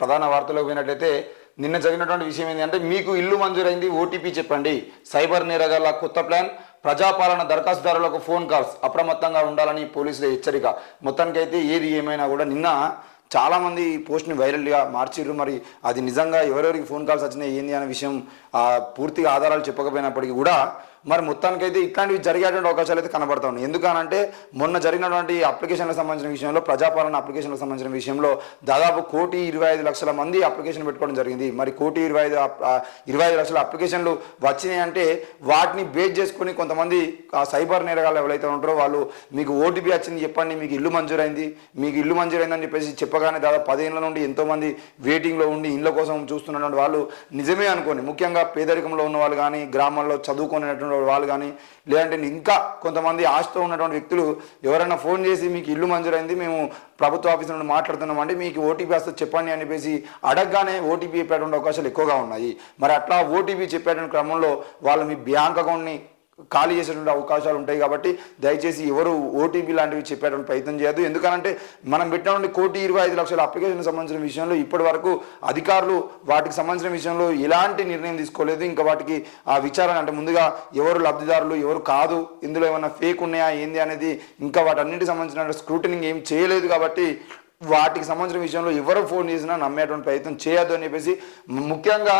ప్రధాన వార్తలో పోయినట్లయితే నిన్న జరిగినటువంటి విషయం ఏంటంటే మీకు ఇల్లు మంజూరైంది ఓటీపీ చెప్పండి. సైబర్ నేరగాల కొత్త ప్లాన్ ప్రజాపాలన దరఖాస్తుదారులకు ఫోన్ కాల్స్ అప్రమత్తంగా ఉండాలని పోలీసుల హెచ్చరిక. మొత్తానికైతే ఏది ఏమైనా కూడా నిన్న చాలామంది ఈ పోస్ట్ని వైరల్గా మార్చిర్రు. మరి అది నిజంగా ఎవరెవరికి ఫోన్ కాల్స్ వచ్చినాయి ఏంది అనే విషయం పూర్తిగా ఆధారాలు చెప్పకపోయినప్పటికీ కూడా మరి మొత్తానికైతే ఇట్లాంటివి జరిగేటువంటి అవకాశాలు అయితే కనబడతా ఉన్నాయి. ఎందుకనంటే మొన్న జరిగినటువంటి అప్లికేషన్లకు సంబంధించిన విషయంలో ప్రజాపాలన అప్లికేషన్లకు సంబంధించిన విషయంలో దాదాపు కోటి ఇరవై ఐదు లక్షల మంది అప్లికేషన్ పెట్టుకోవడం జరిగింది. మరి కోటి ఇరవై ఐదు ఇరవై ఐదు లక్షల అప్లికేషన్లు వచ్చినాయి అంటే వాటిని బేస్ చేసుకుని కొంతమంది సైబర్ నేరగాళ్ళు ఎవరైతే ఉంటారో వాళ్ళు మీకు ఓటీపీ వచ్చింది చెప్పండి మీకు ఇల్లు మంజూరైంది మీకు ఇల్లు మంజూరైందని చెప్పేసి చెప్పగానే దాదాపు పదిహేనుల నుండి ఎంతోమంది వెయిటింగ్లో ఉండి ఇళ్ళ కోసం చూస్తున్నటువంటి వాళ్ళు నిజమే అనుకోని ముఖ్యంగా పేదరికంలో ఉన్న వాళ్ళు కానీ గ్రామాల్లో చదువుకునేటువంటి వాళ్ళు కానీ లేదంటే ఇంకా కొంతమంది ఆశతో ఉన్నటువంటి వ్యక్తులు ఎవరైనా ఫోన్ చేసి మీకు ఇల్లు మంజూరైంది మేము ప్రభుత్వ ఆఫీస్ నుండి మాట్లాడుతున్నాం అంటే మీకు ఓటీపీ వస్తే చెప్పండి అని చెప్పేసి అడగగానే ఓటీపీ చెప్పేటువంటి అవకాశాలు ఎక్కువగా ఉన్నాయి. మరి అట్లా ఓటీపీ చెప్పేటువంటి క్రమంలో వాళ్ళు మీ బ్యాంక్ అకౌంట్ని ఖాళీ చేసేటువంటి అవకాశాలు ఉంటాయి కాబట్టి దయచేసి ఎవరు ఓటీపీ లాంటివి చెప్పేటువంటి ప్రయత్నం చేయొద్దు. ఎందుకంటే మనం పెట్టినటువంటి కోటి ఇరవై ఐదు లక్షల అప్లికేషన్ సంబంధించిన విషయంలో ఇప్పటి వరకు అధికారులు వాటికి సంబంధించిన విషయంలో ఎలాంటి నిర్ణయం తీసుకోలేదు. ఇంకా వాటికి ఆ విచారణ అంటే ముందుగా ఎవరు లబ్ధిదారులు ఎవరు కాదు ఇందులో ఏమైనా ఫేక్ ఉన్నాయా ఏంది అనేది ఇంకా వాటన్నిటికి సంబంధించిన స్క్రూటనింగ్ ఏం చేయలేదు కాబట్టి వాటికి సంబంధించిన విషయంలో ఎవరు ఫోన్ చేసినా నమ్మేటువంటి ప్రయత్నం చేయొద్దు అని చెప్పేసి ముఖ్యంగా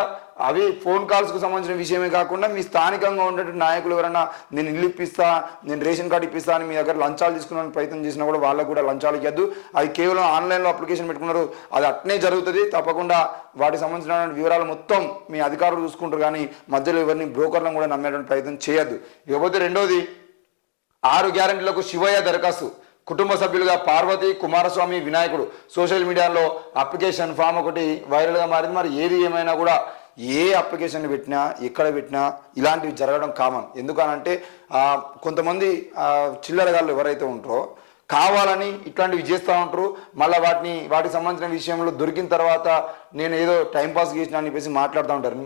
అవి ఫోన్ కాల్స్కు సంబంధించిన విషయమే కాకుండా మీ స్థానికంగా ఉండేటువంటి నాయకులు ఎవరైనా నేను ఇల్లు ఇప్పిస్తా నేను రేషన్ కార్డు ఇప్పిస్తా అని మీ దగ్గర లంచాలు తీసుకునే ప్రయత్నం చేసినా కూడా వాళ్ళకు కూడా లంచాలు ఇవ్వద్దు అది కేవలం ఆన్లైన్లో అప్లికేషన్ పెట్టుకున్నారు అది అట్నే జరుగుతుంది. తప్పకుండా వాటికి సంబంధించిన వివరాలు మొత్తం మీ అధికారులు చూసుకుంటారు కానీ మధ్యలో ఎవరిని బ్రోకర్లను కూడా నమ్మేటువంటి ప్రయత్నం చేయొద్దు. ఇకపోతే రెండోది ఆరు గ్యారెంటీలకు శివయ్య దరఖాస్తు. కుటుంబ సభ్యులుగా పార్వతి కుమారస్వామి వినాయకుడు సోషల్ మీడియాలో అప్లికేషన్ ఫామ్ ఒకటి వైరల్గా మారింది. మరి ఏది ఏమైనా కూడా ఏ అప్లికేషన్ పెట్టినా ఎక్కడ పెట్టినా ఇలాంటివి జరగడం కామన్ ఎందుకనంటే కొంతమంది చిల్లరగాళ్ళు ఎవరైతే ఉంటారో కావాలని ఇట్లాంటివి చేస్తూ ఉంటారు. మళ్ళీ వాటిని వాటికి సంబంధించిన విషయంలో దొరికిన తర్వాత నేను ఏదో టైంపాస్ చేసిన అని చెప్పేసి మాట్లాడుతూ ఉంటారు.